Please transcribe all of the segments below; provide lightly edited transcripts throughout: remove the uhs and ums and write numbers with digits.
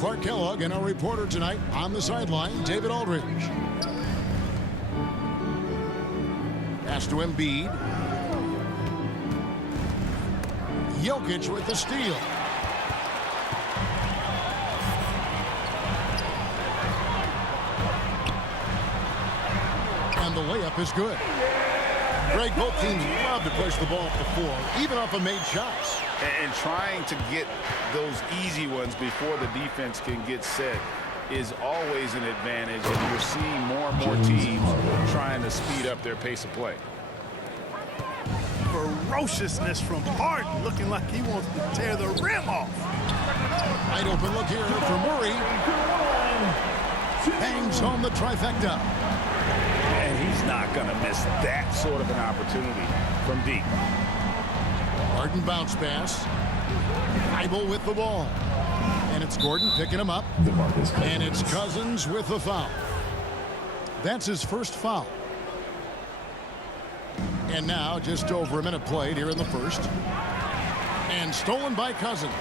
Clark Kellogg and our reporter tonight on the sideline, David Aldridge. Pass to Embiid. Jokic with the steal. And the layup is good. Greg, both teams love to push the ball up the floor, even off of made shots. And trying to get those easy ones before the defense can get set is always an advantage. And you're seeing more and more teams trying to speed up their pace of play. Ferociousness from Harden, looking like he wants to tear the rim off. Wide open look here for Murray. Bangs home the trifecta. And he's not going to miss that sort of an opportunity from deep. Harden bounce pass. Thibault with the ball. And it's Gordon picking him up. And it's Cousins with the foul. That's his first foul. And now just over a minute played here in the first. And stolen by Cousins.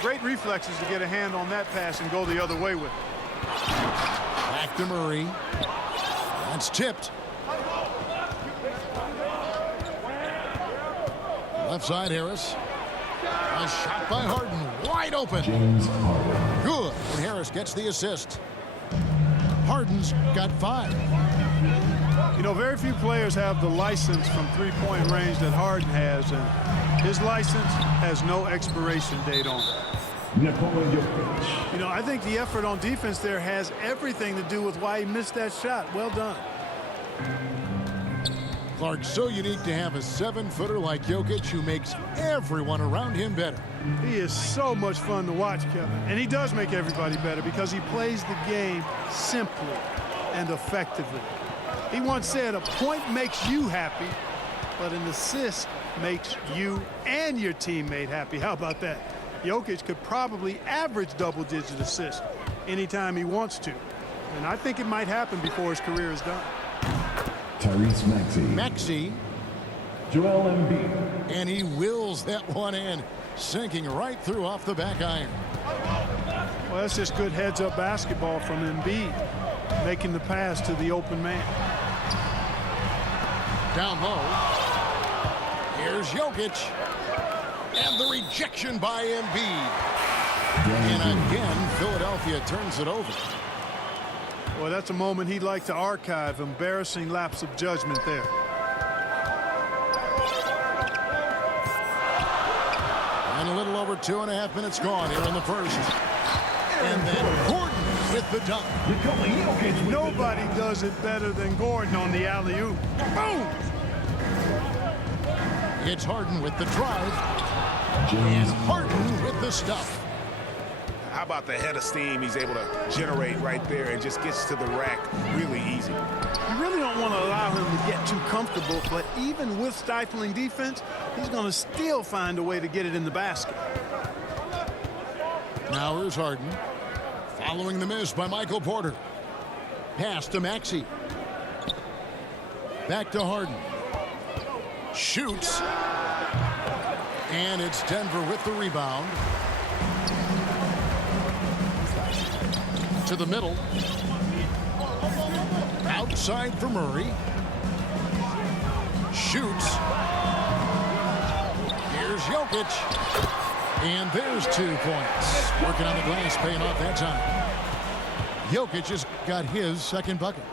Great reflexes to get a hand on that pass and go the other way with it. Back to Murray. That's tipped. Left side, Harris. A shot by Harden. Wide open. Good. And Harris gets the assist. Harden's got 5. You know, very few players have the license from three-point range that Harden has, and his license has no expiration date on it. You know, I think the effort on defense there has everything to do with why he missed that shot. Well done. Clark, so unique to have a 7-footer like Jokic who makes everyone around him better. He is so much fun to watch, Kevin. And he does make everybody better because he plays the game simply and effectively. He once said, a point makes you happy, but an assist makes you and your teammate happy. How about that? Jokic could probably average double-digit assists anytime he wants to. And I think it might happen before his career is done. Tyrese Maxey. Joel Embiid. And he wills that one in, sinking right through off the back iron. Well, that's just good heads-up basketball from Embiid, making the pass to the open man. Down low. Here's Jokic. And the rejection by Embiid. And again, Philadelphia turns it over. Well, that's a moment he'd like to archive. Embarrassing lapse of judgment there. And a little over 2.5 minutes gone here in the first. And then Gordon with the dunk. Nobody does it better than Gordon on the alley-oop. Boom! It's Harden with the drive. And Harden with the stuff. How about the head of steam he's able to generate right there and just gets to the rack really easy. You really don't want to allow him to get too comfortable, but even with stifling defense, he's going to still find a way to get it in the basket. Now here's Harden. Following the miss by Michael Porter. Pass to Maxey. Back to Harden. Shoots. And it's Denver with the rebound. To the middle. Outside for Murray. Shoots. Here's Jokic. And there's 2 points. Working on the glass, paying off that time. Jokic has got his second bucket.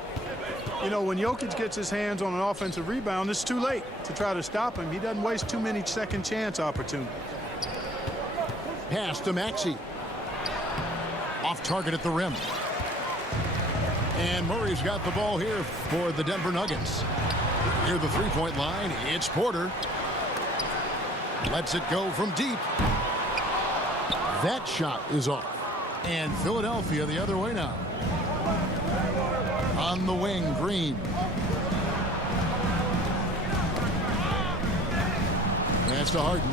You know, when Jokic gets his hands on an offensive rebound, it's too late to try to stop him. He doesn't waste too many second chance opportunities. Pass to Maxey. Off target at the rim. And Murray's got the ball here for the Denver Nuggets. Near the three-point line, it's Porter. Lets it go from deep. That shot is off. And Philadelphia the other way now. On the wing, Green. Pass to Harden.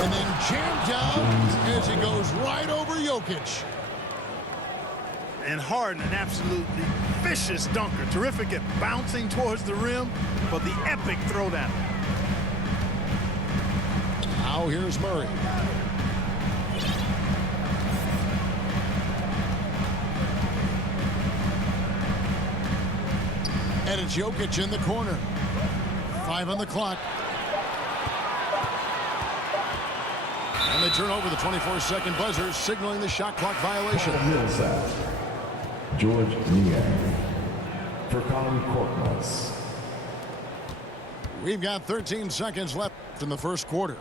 And then jammed down as he goes right over Jokic. And Harden, an absolutely vicious dunker. Terrific at bouncing towards the rim, but the epic throwdown. Now here's Murray. And it's Jokic in the corner. 5 on the clock. And they turn over the 24-second buzzer, signaling the shot clock violation. Millsap. George Niang. Furkan Korkmaz. We've got 13 seconds left in the first quarter.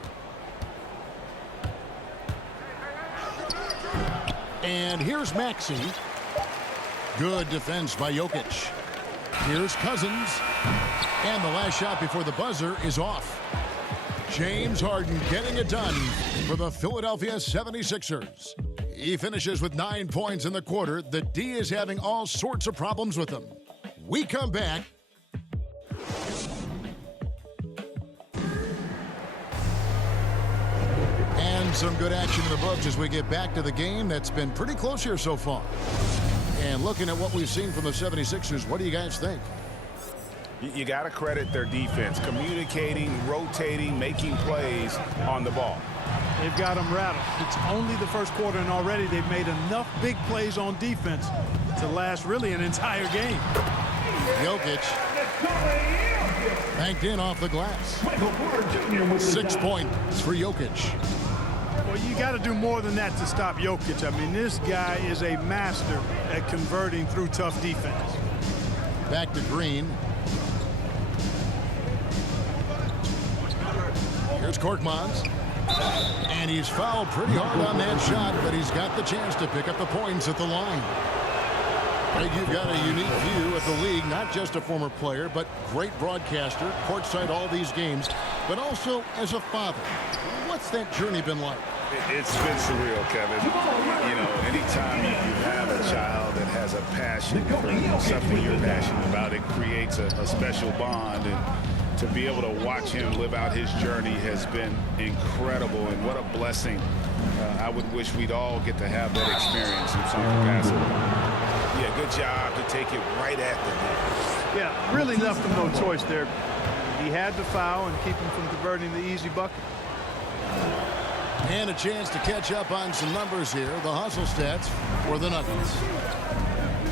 And here's Maxey. Good defense by Jokic. Here's Cousins. And the last shot before the buzzer is off. James Harden getting it done for the Philadelphia 76ers. He finishes with 9 points in the quarter. The D is having all sorts of problems with him. We come back. And some good action in the books as we get back to the game that's been pretty close here so far. And looking at what we've seen from the 76ers, what do you guys think? You got to credit their defense, communicating, rotating, making plays on the ball. They've got them rattled. It's only the first quarter, and already they've made enough big plays on defense to last really an entire game. Jokic banked in off the glass. 6 points for Jokic. Well, you got to do more than that to stop Jokic. I mean, this guy is a master at converting through tough defense. Back to Green. Here's Korkmaz. And he's fouled pretty hard on that shot, but he's got the chance to pick up the points at the line. Greg, you've got a unique view of the league, not just a former player, but great broadcaster, courtside all these games, but also as a father. What's that journey been like? It's been surreal, Kevin. You know, anytime you have a child that has a passion for something you're passionate about, it creates a special bond. And to be able to watch him live out his journey has been incredible. And what a blessing. I would wish we'd all get to have that experience in some capacity. Yeah, good job to take it right at the net. Yeah, really left him no choice there. He had to foul and keep him from converting the easy bucket. And a chance to catch up on some numbers here. The hustle stats for the Nuggets.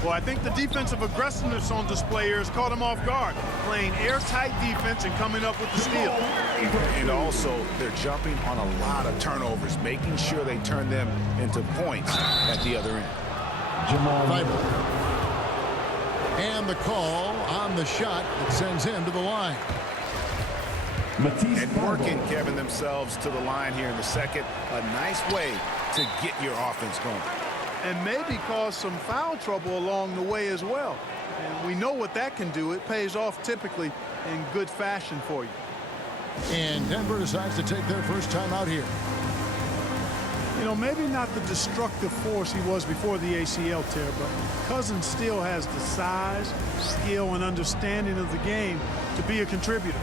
Well, I think the defensive aggressiveness on display here has caught him off guard. Playing airtight defense and coming up with the steal. And also, they're jumping on a lot of turnovers, making sure they turn them into points at the other end. Jamal Fiber. And the call on the shot that sends him to the line. Matisse And working, Kevin, themselves to the line here in the second. A nice way to get your offense going. And maybe cause some foul trouble along the way as well. And we know what that can do. It pays off typically in good fashion for you. And Denver decides to take their first time out here. You know, maybe not the destructive force he was before the ACL tear, but Cousins still has the size, skill, and understanding of the game to be a contributor.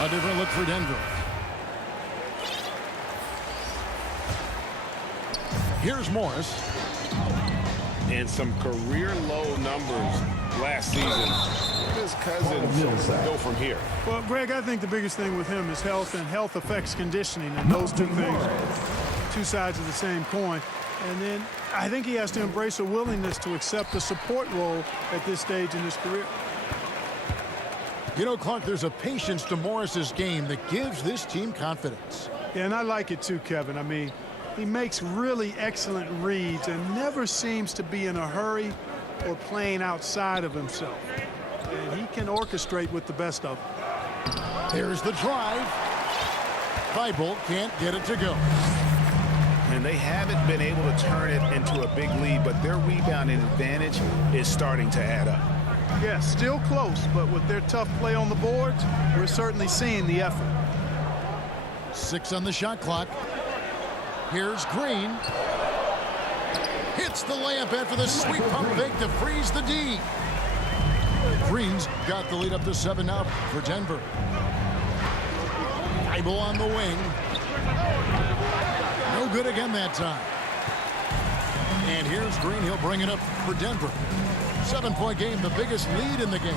A different look for Denver. Here's Morris. And some career low numbers last season. Where does Cousins go from here? Well, Greg, I think the biggest thing with him is health, and health affects conditioning, and those two things, two sides of the same coin. And then I think he has to embrace a willingness to accept a support role at this stage in his career. You know, Clark, there's a patience to Morris's game that gives this team confidence. Yeah, and I like it too, Kevin. I mean, he makes really excellent reads and never seems to be in a hurry or playing outside of himself. And he can orchestrate with the best of them. There's the drive. Thibault can't get it to go. And they haven't been able to turn it into a big lead, but their rebounding advantage is starting to add up. Yeah, still close, but with their tough play on the boards, we're certainly seeing the effort. 6 on the shot clock. Here's Green. Hits the layup after the sweep pump fake to freeze the D. Green's got the lead up to 7 now for Denver. Thibault on the wing. No good again that time. And here's Green. He'll bring it up for Denver. 7-point game, the biggest lead in the game.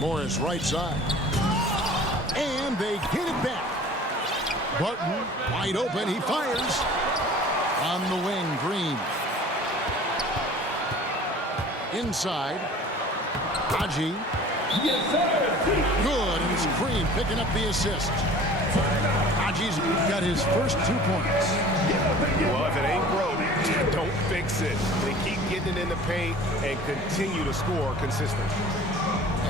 Morris right side. And they get it back. Barton wide open. He fires. On the wing, Green. Inside. Haji. Good, and it's Green picking up the assist. Haji's got his first 2 points. Well, if it ain't broke, don't fix it. They keep getting it in the paint and continue to score consistently.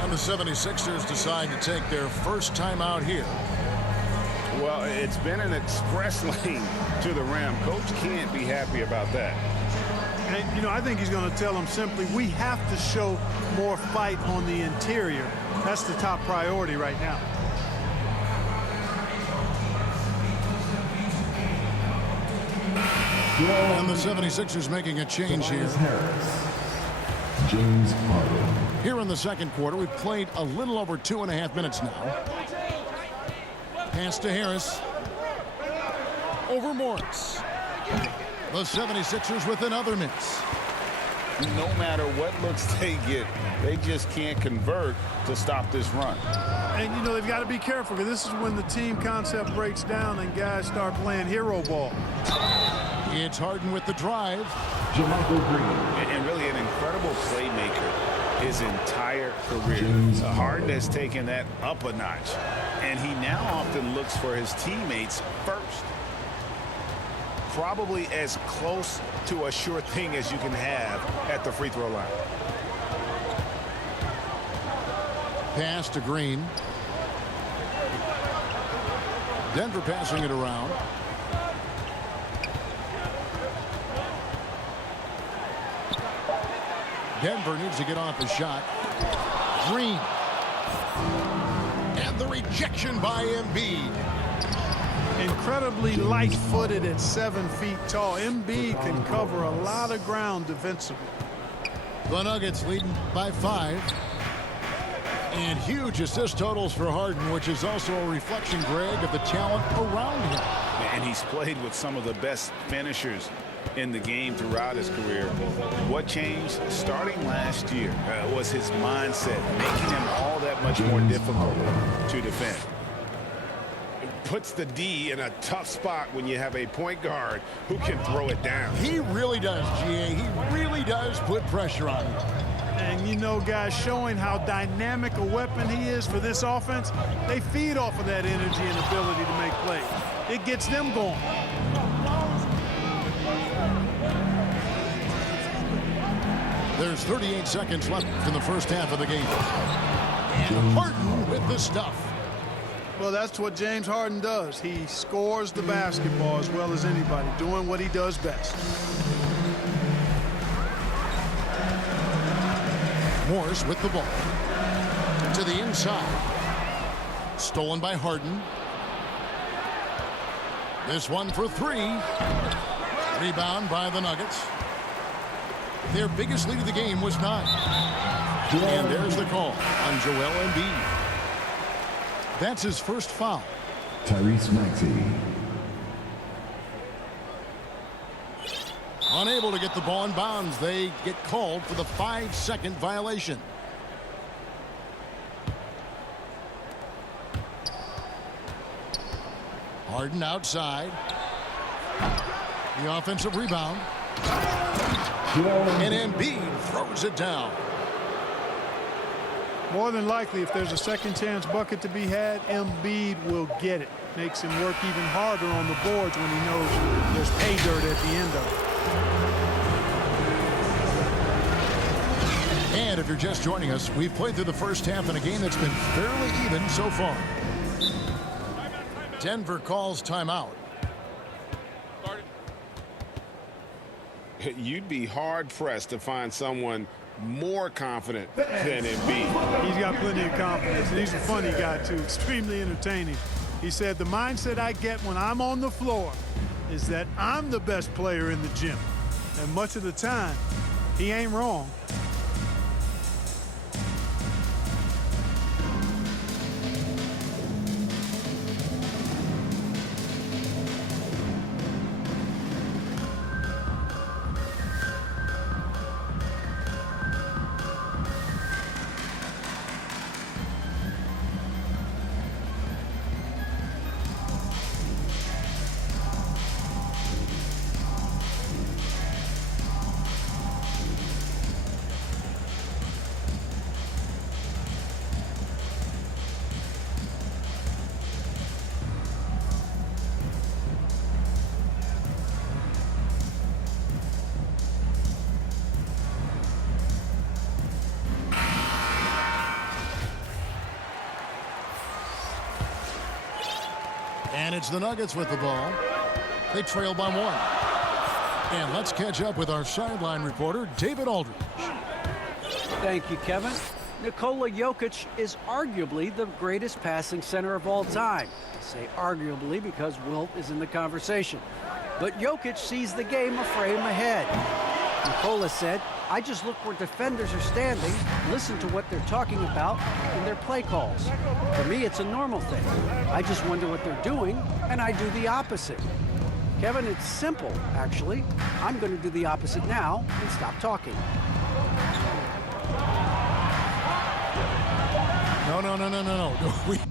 And the 76ers decide to take their first time out here. Well, it's been an express lane to the rim. Coach can't be happy about that. And, you know, I think he's going to tell them simply, we have to show more fight on the interior. That's the top priority right now. And the 76ers making a change here. Harris. James Harden. Here in the second quarter, we've played a little over 2.5 minutes now. Pass to Harris. Over Morris. The 76ers with another miss. No matter what looks they get, they just can't convert to stop this run. And, you know, they've got to be careful because this is when the team concept breaks down and guys start playing hero ball. It's Harden with the drive. Jamal Green. And really an incredible playmaker his entire career. Harden has taken that up a notch, and he now often looks for his teammates first. Probably as close to a sure thing as you can have at the free throw line. Pass to Green. Denver passing it around. Denver needs to get off his shot. Green. And the rejection by Embiid. Incredibly light-footed at 7 feet tall. Embiid can cover a lot of ground defensively. The Nuggets leading by 5. And huge assist totals for Harden, which is also a reflection, Greg, of the talent around him. And he's played with some of the best finishers in the game throughout his career. What changed starting last year was his mindset, making him all that much more difficult to defend. Puts the D in a tough spot when you have a point guard who can throw it down. He really does, GA. He really does put pressure on him. And, you know, guys, showing how dynamic a weapon he is for this offense, they feed off of that energy and ability to make plays. It gets them going. There's 38 seconds left in the first half of the game. And Harden with the stuff. Well, that's what James Harden does. He scores the basketball as well as anybody, doing what he does best. Morris with the ball. To the inside. Stolen by Harden. This one for 3. Rebound by the Nuggets. Their biggest lead of the game was 9. And there's the call on Joel Embiid. That's his first foul. Tyrese Maxey. Unable to get the ball in bounds. They get called for the 5-second violation. Harden outside. The offensive rebound. And Embiid throws it down. More than likely, if there's a second chance bucket to be had, Embiid will get it. Makes him work even harder on the boards when he knows there's pay dirt at the end of it. And if you're just joining us, we've played through the first half in a game that's been fairly even so far. Denver calls timeout. You'd be hard-pressed to find someone more confident than Embiid. He's got plenty of confidence, and he's a funny guy, too. Extremely entertaining. He said, the mindset I get when I'm on the floor is that I'm the best player in the gym. And much of the time, he ain't wrong. And it's the Nuggets with the ball. They trail by 1. And let's catch up with our sideline reporter, David Aldridge. Thank you, Kevin. Nikola Jokic is arguably the greatest passing center of all time. I say arguably because Wilt is in the conversation. But Jokic sees the game a frame ahead. Nikola said, I just look where defenders are standing, listen to what they're talking about in their play calls. For me, it's a normal thing. I just wonder what they're doing, and I do the opposite. Kevin, it's simple, actually. I'm going to do the opposite now and stop talking. No.